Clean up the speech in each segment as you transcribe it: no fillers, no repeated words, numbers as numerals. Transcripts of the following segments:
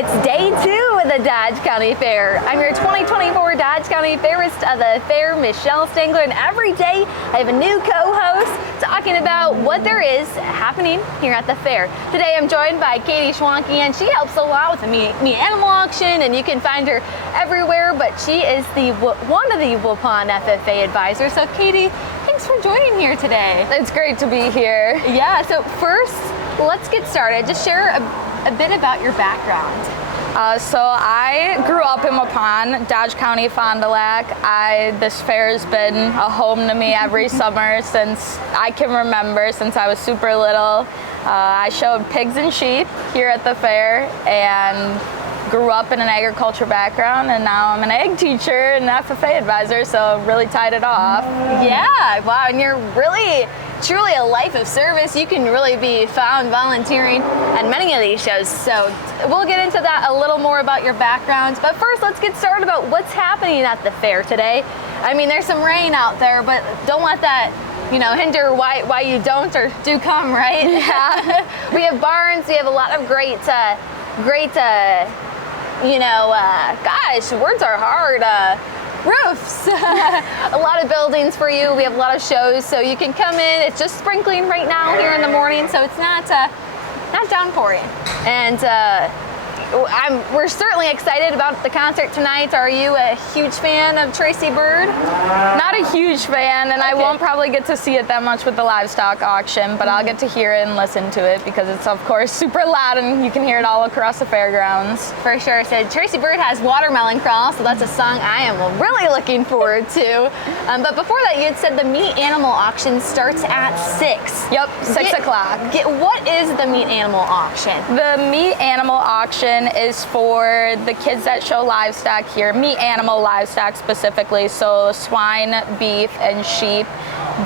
It's day 2 of the Dodge County Fair. I'm your 2024 Dodge County Fairest of the Fair Michelle Stangler, and every day I have a new co-host talking about what there is happening here at the fair. Today I'm joined by Katie Schwanke, and she helps a lot with the meat animal auction, and you can find her everywhere, but she is one of the Waupun FFA advisors. So Katie, thanks for joining here today. It's great to be here. Yeah, so first, let's get started. Just share a bit about your background. So I grew up in Waupun, Dodge County, Fond du Lac. This fair has been a home to me every summer since I can remember, since I was super little. I showed pigs and sheep here at the fair and grew up in an agriculture background, and now I'm an ag teacher and FFA advisor, so really tied it off. Yeah, wow, and you're really truly a life of service. You can really be found volunteering at many of these shows, so we'll get into that a little more about your background. But first, let's get started about what's happening at the fair today. I mean, there's some rain out there, but don't let that hinder why you don't or do come, right? Yeah. We have barns, we have a lot of great gosh, words are hard, roofs. A lot of buildings for you. We have a lot of shows, so you can come in. It's just sprinkling right now here in the morning, so it's not downpouring. And we're certainly excited about the concert tonight. Are you a huge fan of Tracy Byrd? Not a huge fan, and okay. I won't probably get to see it that much with the livestock auction, but I'll get to hear it and listen to it because it's, of course, super loud and you can hear it all across the fairgrounds. For sure. So Tracy Byrd has Watermelon Crawl, so that's a song I am really looking forward to. But before that, you had said the meat animal auction starts at 6. Yep, 6 o'clock. What is the meat animal auction? The meat animal auction is for the kids that show livestock here, meat animal livestock specifically, so swine, beef, and sheep.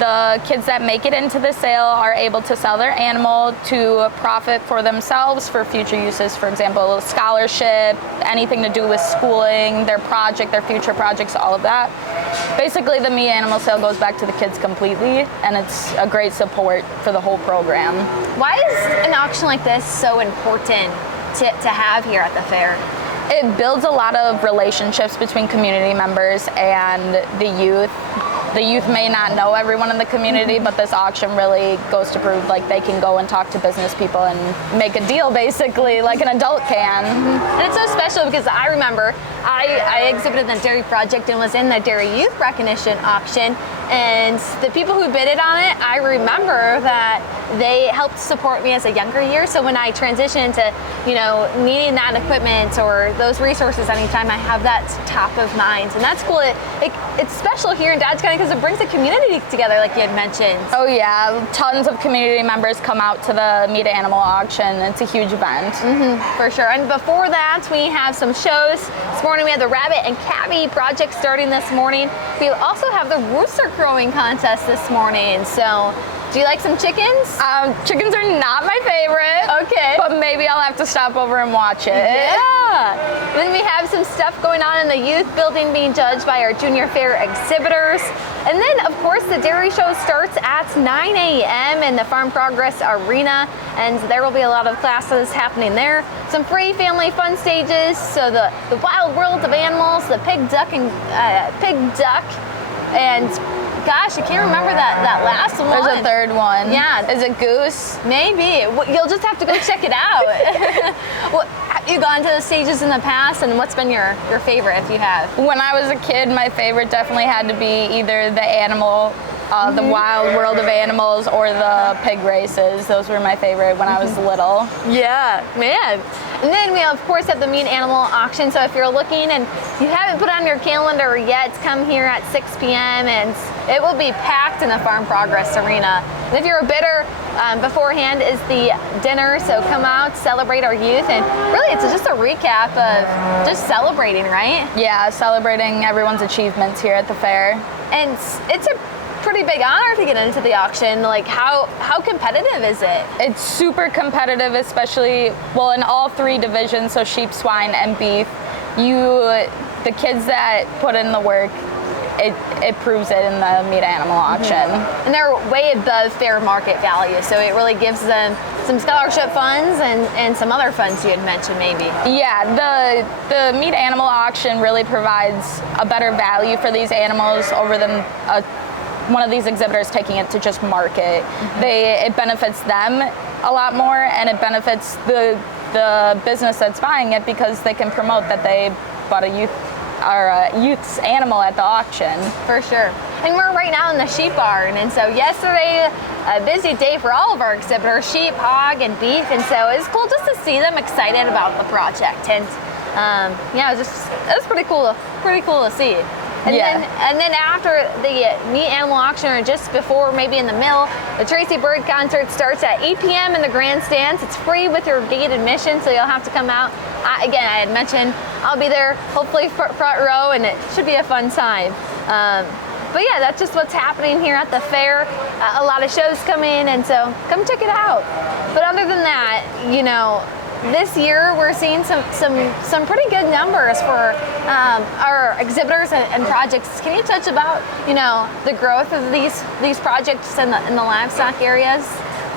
The kids that make it into the sale are able to sell their animal to profit for themselves for future uses, for example, scholarship, anything to do with schooling, their project, their future projects, all of that. Basically, the meat animal sale goes back to the kids completely, and it's a great support for the whole program. Why is an auction like this so important to have here at the fair? It builds a lot of relationships between community members and the youth. The youth may not know everyone in the community, but this auction really goes to prove like they can go and talk to business people and make a deal basically like an adult can. And it's so special because I remember I exhibited the Dairy Project and was in the Dairy Youth Recognition auction, and the people who bidded on it, I remember that they helped support me as a younger year. So when I transitioned to, needing that equipment or those resources anytime, I have that top of mind. And that's cool. It's special here in Dodge County because it brings the community together, like you had mentioned. Oh yeah, tons of community members come out to the meat animal auction. It's a huge event. For sure. And before that, we have some shows. This morning we have the rabbit and cavy project starting this morning. We also have the rooster crowing contest this morning. So do you like some chickens? Chickens are not my favorite. Okay. But maybe I'll have to stop over and watch it. Yeah. Then we have some stuff going on in the youth building being judged by our junior fair exhibitors. And then, of course, the dairy show starts at 9 a.m. in the Farm Progress Arena, and there will be a lot of classes happening there. Some free family fun stages, so the wild world of animals, the pig duck, and gosh, I can't remember that last one. There's a third one. Yeah. Is it goose? Maybe. You'll just have to go check it out. Well, have you gone to the stages in the past, and what's been your favorite if you have? When I was a kid, my favorite definitely had to be either the animal, the wild world of animals, or the pig races. Those were my favorite when I was little. Yeah, man. And then we, of course, have the meat animal auction. So if you're looking and you haven't put on your calendar yet, come here at 6 p.m. and it will be packed in the Farm Progress Arena. And if you're a bidder, beforehand is the dinner. So come out, celebrate our youth. And really, it's just a recap of just celebrating, right? Yeah, celebrating everyone's achievements here at the fair. And it's a pretty big honor to get into the auction. Like, how competitive is it? It's super competitive, especially, in all 3 divisions, so sheep, swine, and beef. The kids that put in the work, it proves it in the meat animal auction. And they're way above fair market value, so it really gives them some scholarship funds and some other funds you had mentioned maybe. Yeah, the meat animal auction really provides a better value for these animals over than one of these exhibitors taking it to just market. It benefits them a lot more, and it benefits the business that's buying it because they can promote that they bought a youth's animal at the auction. For sure. And we're right now in the sheep barn, and so yesterday, a busy day for all of our exhibitors, sheep, hog, and beef, and so it's cool just to see them excited about the project. And yeah, it was pretty cool to see. And then after the meat animal auction, or just before, maybe in the middle, the Tracy Byrd concert starts at 8 p.m. in the grandstands. It's free with your gate admission, so you'll have to come out. Again, I had mentioned I'll be there, hopefully front row, and it should be a fun time. But yeah, that's just what's happening here at the fair. A lot of shows come in, and so come check it out. But other than that, you know, this year we're seeing some pretty good numbers for our exhibitors and projects. Can you touch about, you know, the growth of these projects in the livestock areas?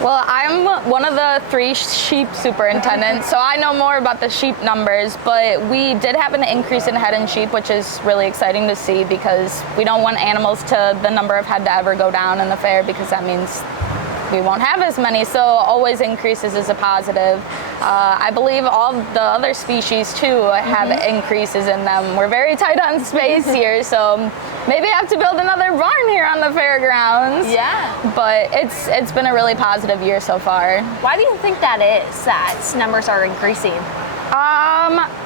Well, I'm one of the 3 sheep superintendents, so I know more about the sheep numbers, but we did have an increase in head and sheep, which is really exciting to see because we don't want animals the number of head to ever go down in the fair, because that means we won't have as many, so always increases is a positive. I believe all the other species too have increases in them. We're very tight on space here, so maybe I have to build another barn here on the fairgrounds. Yeah. But it's been a really positive year so far. Why do you think that is, that numbers are increasing?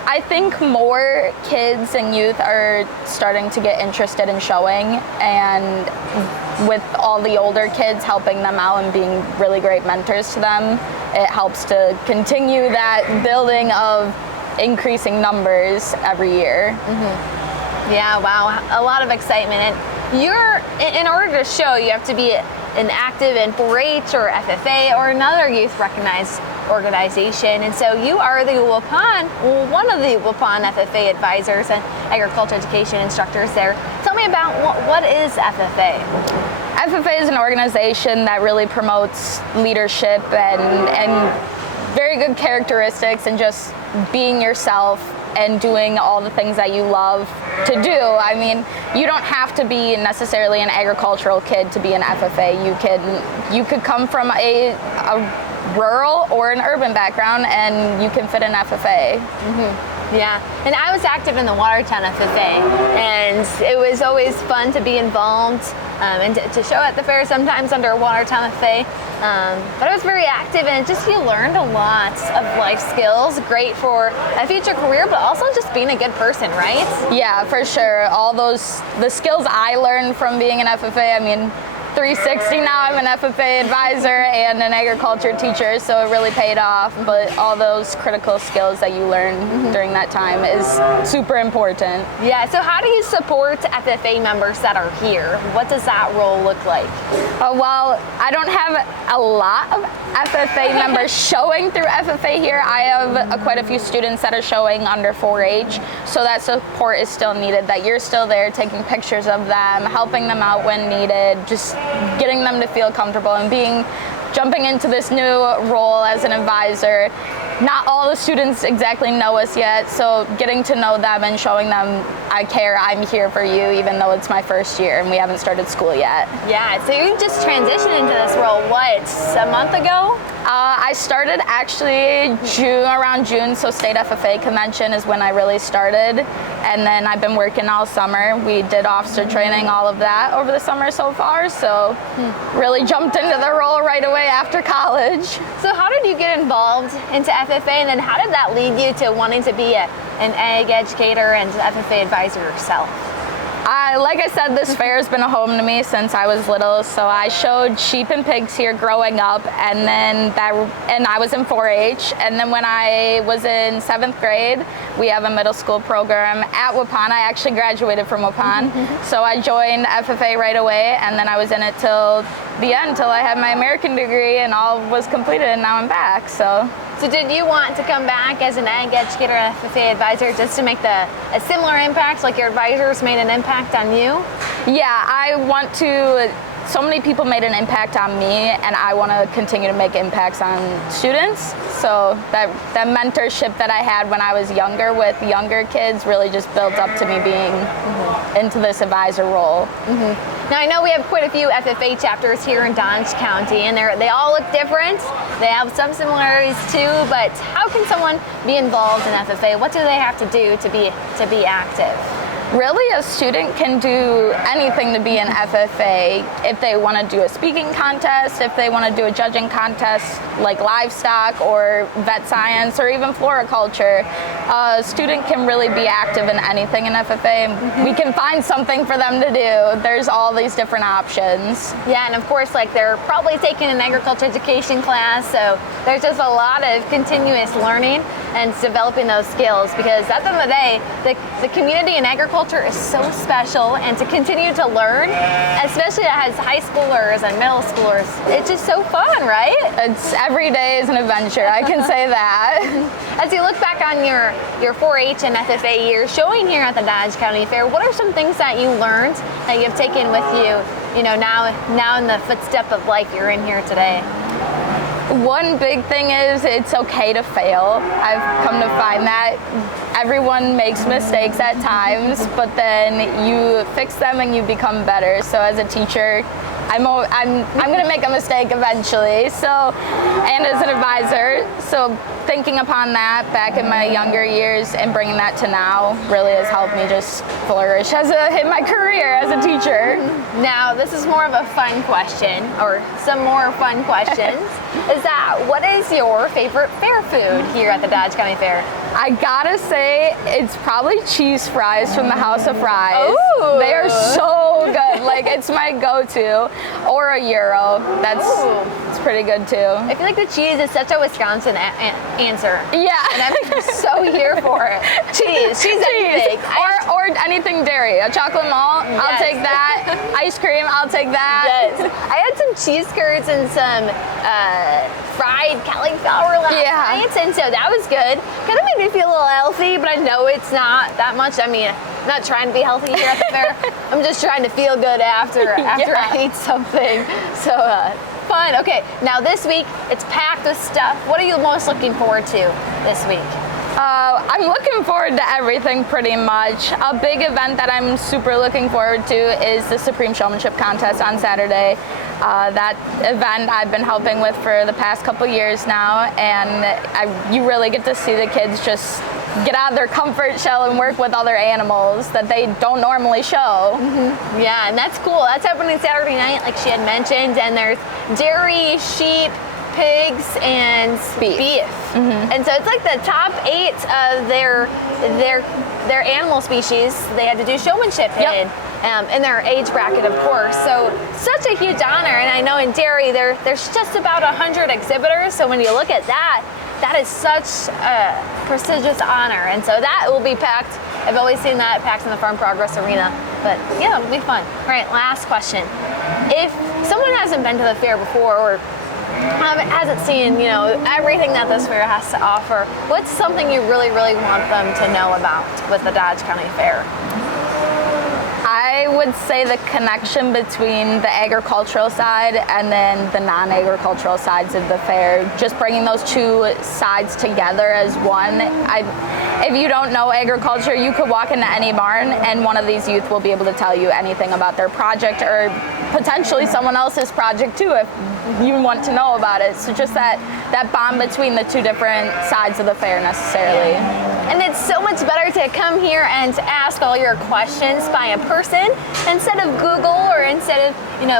I think more kids and youth are starting to get interested in showing, and with all the older kids helping them out and being really great mentors to them, it helps to continue that building of increasing numbers every year. Yeah, wow, a lot of excitement. And in order to show, you have to be an active in 4-H or FFA or another youth recognized organization, and so you are one of the Waupun FFA advisors and agriculture education instructors there. Tell me about what is FFA? FFA is an organization that really promotes leadership and very good characteristics and just being yourself and doing all the things that you love to do. I mean, you don't have to be necessarily an agricultural kid to be an FFA. You could come from a rural or an urban background and you can fit an FFA. Yeah, and I was active in the Waupun FFA, and it was always fun to be involved and to show at the fair, sometimes under Waupun FFA. But I was very active, and you learned a lot of life skills, great for a future career, but also just being a good person, right? Yeah, for sure. The skills I learned from being an FFA, I mean, 360 now, I'm an FFA advisor and an agriculture teacher, so it really paid off. But all those critical skills that you learn during that time is super important. Yeah, so how do you support FFA members that are here? What does that role look like? Well, I don't have a lot of FFA members showing through FFA here. I have quite a few students that are showing under 4-H, so that support is still needed, that you're still there taking pictures of them, helping them out when needed, just getting them to feel comfortable and jumping into this new role as an advisor. Not all the students exactly know us yet, so getting to know them and showing them I care, I'm here for you, even though it's my first year and we haven't started school yet. Yeah, so you just transitioned into this role, a month ago? I started actually around June, so State FFA Convention is when I really started, and then I've been working all summer. We did officer training, all of that over the summer so far, so really jumped into the role right away after college. So how did you get involved into FFA, and then how did that lead you to wanting to be an ag educator and FFA advisor yourself? Like I said, this fair has been a home to me since I was little, so I showed sheep and pigs here growing up, and I was in 4-H, and then when I was in 7th grade, we have a middle school program at Waupun. I actually graduated from Waupun, so I joined FFA right away, and then I was in it till the end, till I had my American degree and all was completed, and now I'm back, so. So did you want to come back as an ag educator and FFA advisor just to make a similar impact, like your advisors made an impact on you? Yeah, I want to so many people made an impact on me, and I want to continue to make impacts on students. So that mentorship that I had when I was younger with younger kids really just built up to me being into this advisor role. Now I know we have quite a few FFA chapters here in Dodge County, and they all look different. They have some similarities too, but how can someone be involved in FFA? What do they have to do to be active? Really, a student can do anything to be an FFA. If they want to do a speaking contest, if they want to do a judging contest like livestock or vet science or even floriculture, a student can really be active in anything in FFA. We can find something for them to do. There's all these different options. Yeah, and of course, like they're probably taking an agriculture education class, so there's just a lot of continuous learning and developing those skills, because at the end of the day, the community in agriculture is so special, and to continue to learn, especially as high schoolers and middle schoolers, it's just so fun, right? It's every day is an adventure, I can say that. As you look back on your 4-H and FFA years showing here at the Dodge County Fair, what are some things that you learned that you've taken with you, now in the footstep of life you're in here today? One big thing is it's okay to fail. I've come to find that everyone makes mistakes at times, but then you fix them and you become better. So as a teacher, I'm going to make a mistake eventually. So, and as an advisor, so thinking upon that back in my younger years and bringing that to now really has helped me just flourish in my career as a teacher. Now, this is more of a fun question, or some more fun questions. Is that, what is your favorite fair food here at the Dodge County Fair? I gotta say, it's probably cheese fries from the House of Fries. Ooh. They are so good. Like, it's my go-to. Or a gyro. It's pretty good too. I feel like the cheese is such a Wisconsin answer. Yeah. And I'm so here for it. Cheese. Anything. Or anything dairy. A chocolate malt, yes. I'll take that. Ice cream, I'll take that. Yes. I had some cheese curds and some fried cauliflower last night, and so that was good. Kind of made me feel a little healthy, but I know it's not that much. I mean, I'm not trying to be healthy here at the fair. I'm just trying to feel good after I eat something. So fun. Okay, now this week it's packed with stuff. What are you most looking forward to this week? I'm looking forward to everything pretty much. A big event that I'm super looking forward to is the Supreme Showmanship Contest on Saturday. That event I've been helping with for the past couple years now, and you really get to see the kids just get out of their comfort shell and work with other animals that they don't normally show. Yeah, and that's cool. That's happening Saturday night, like she had mentioned, and there's dairy, sheep, pigs, and beef. And so it's like the top 8 of their animal species they had to do showmanship in their age bracket, of course. So such a huge honor. And I know in dairy there's just about 100 exhibitors. So when you look at that is such a prestigious honor. And so that will be packed. I've always seen that packed in the Farm Progress Arena. But yeah, it'll be fun. All right, last question. If someone hasn't been to the fair before, or hasn't seen, everything that this fair has to offer, what's something you really, really want them to know about with the Dodge County Fair? I would say the connection between the agricultural side and then the non-agricultural sides of the fair, just bringing those two sides together as one. If you don't know agriculture, you could walk into any barn and one of these youth will be able to tell you anything about their project, or potentially someone else's project too if you want to know about it. So just that bond between the two different sides of the fair necessarily. And it's so much better to come here and to ask all your questions by a person instead of Google, or instead of,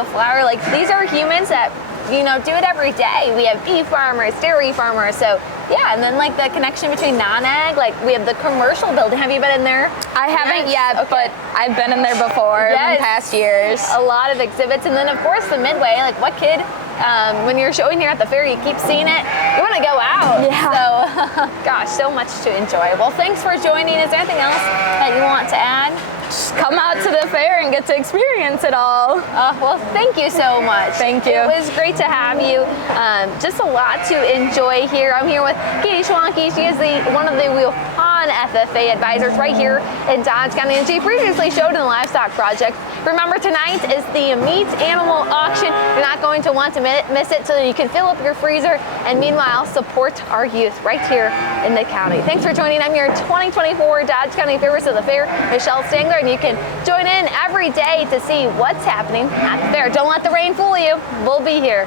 Flower. Like, these are humans that, do it every day. We have beef farmers, dairy farmers. So yeah, and then like the connection between non-ag, like we have the commercial building. Have you been in there? I haven't yet, but I've been in there before in past years. A lot of exhibits. And then of course the Midway, like what kid, when you're showing here at the fair, you keep seeing it, you want to go out. Yeah. So, gosh, so much to enjoy. Well, thanks for joining. Is there anything else that you want to add? just come out to the fair and get to experience it all. Well, thank you so much. Thank you. It was great to have you. Just a lot to enjoy here. I'm here with Katie Schwanke. She is one of the Waupun FFA advisors right here in Dodge County, and she previously showed in the livestock project. Remember, tonight is the meat animal auction. You're not going to want to miss it, so you can fill up your freezer and meanwhile support our youth right here in the county. Thanks for joining. I'm your 2024 Dodge County Fairest of the Fair Michelle Stangler, and you can join in every day to see what's happening at the fair. Don't let the rain fool you. We'll be here.